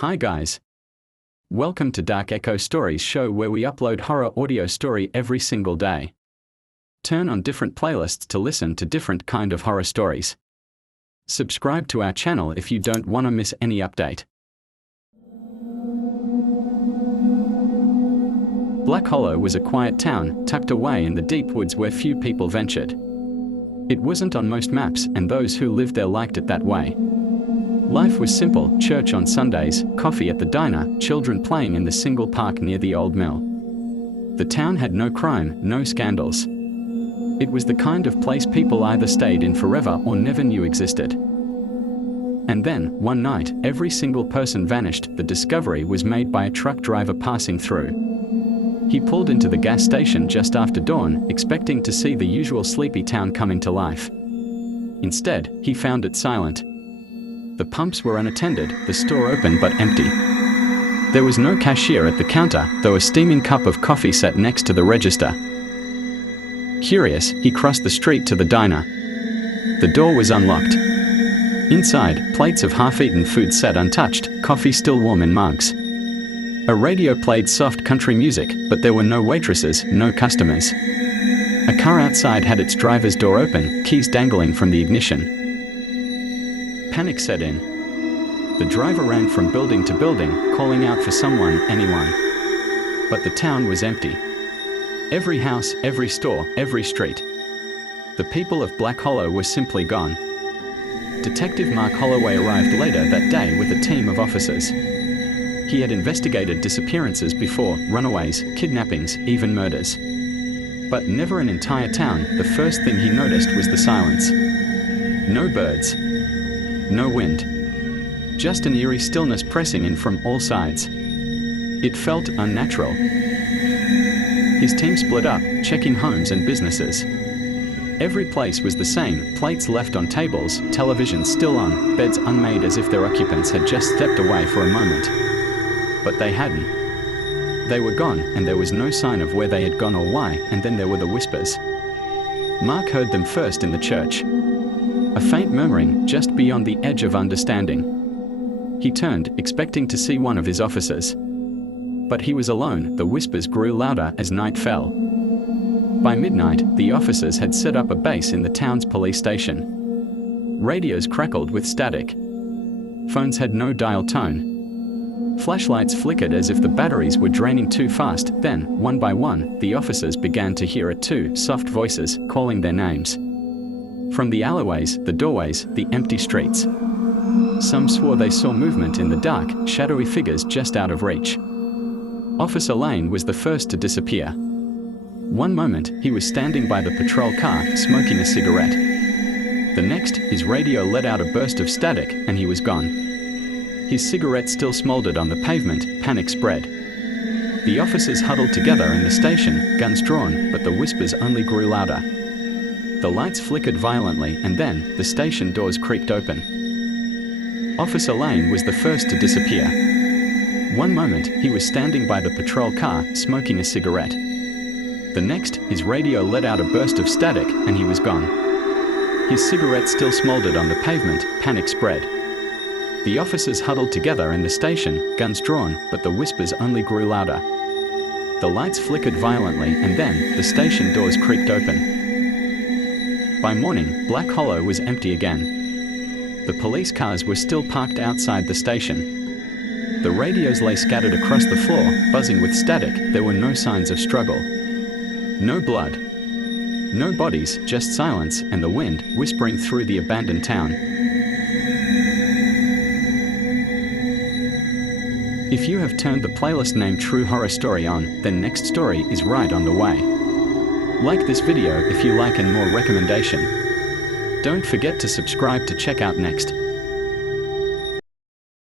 Hi guys. Welcome to DarkEcho Stories show where we upload horror audio story every single day. Turn on different playlists to listen to different kind of horror stories. Subscribe to our channel if you don't want to miss any update. Black Hollow was a quiet town tucked away in the deep woods where few people ventured. It wasn't on most maps, and those who lived there liked it that way. Life was simple: church on Sundays, coffee at the diner, children playing in the single park near the old mill. The town had no crime, no scandals. It was the kind of place people either stayed in forever or never knew existed. And then, one night, every single person vanished. The discovery was made by a truck driver passing through. He pulled into the gas station just after dawn, expecting to see the usual sleepy town coming to life. Instead, he found it silent. The pumps were unattended, the store open but empty. There was no cashier at the counter, though a steaming cup of coffee sat next to the register. Curious, he crossed the street to the diner. The door was unlocked. Inside, plates of half-eaten food sat untouched, coffee still warm in mugs. A radio played soft country music, but there were no waitresses, no customers. A car outside had its driver's door open, keys dangling from the ignition. Panic set in. The driver ran from building to building, calling out for someone, anyone. But the town was empty. Every house, every store, every street. The people of Black Hollow were simply gone. Detective Mark Holloway arrived later that day with a team of officers. He had investigated disappearances before, runaways, kidnappings, even murders. But never an entire town. The first thing he noticed was the silence. No birds. No wind. Just an eerie stillness pressing in from all sides. It felt unnatural. His team split up, checking homes and businesses. Every place was the same: plates left on tables, televisions still on, beds unmade as if their occupants had just stepped away for a moment. But they hadn't. They were gone, and there was no sign of where they had gone or why. And then there were the whispers. Mark heard them first in the church. A faint murmuring, just beyond the edge of understanding. He turned, expecting to see one of his officers. But he was alone. The whispers grew louder as night fell. By midnight, the officers had set up a base in the town's police station. Radios crackled with static. Phones had no dial tone. Flashlights flickered as if the batteries were draining too fast. Then, one by one, the officers began to hear it too: soft voices, calling their names. From the alleyways, the doorways, the empty streets. Some swore they saw movement in the dark, shadowy figures just out of reach. Officer Lane was the first to disappear. One moment, he was standing by the patrol car, smoking a cigarette. The next, his radio let out a burst of static, and he was gone. His cigarette still smoldered on the pavement. Panic spread. The officers huddled together in the station, guns drawn, but the whispers only grew louder. The lights flickered violently, and then, the station doors creaked open. Officer Lane was the first to disappear. One moment, he was standing by the patrol car, smoking a cigarette. The next, his radio let out a burst of static, and he was gone. His cigarette still smoldered on the pavement. Panic spread. The officers huddled together in the station, guns drawn, but the whispers only grew louder. The lights flickered violently, and then, the station doors creaked open. By morning, Black Hollow was empty again. The police cars were still parked outside the station. The radios lay scattered across the floor, buzzing with static. There were no signs of struggle. No blood. No bodies, just silence, and the wind, whispering through the abandoned town. If you have turned the playlist named True Horror Story on, then next story is right on the way. Like this video if you like and more recommendation. Don't forget to subscribe to check out next.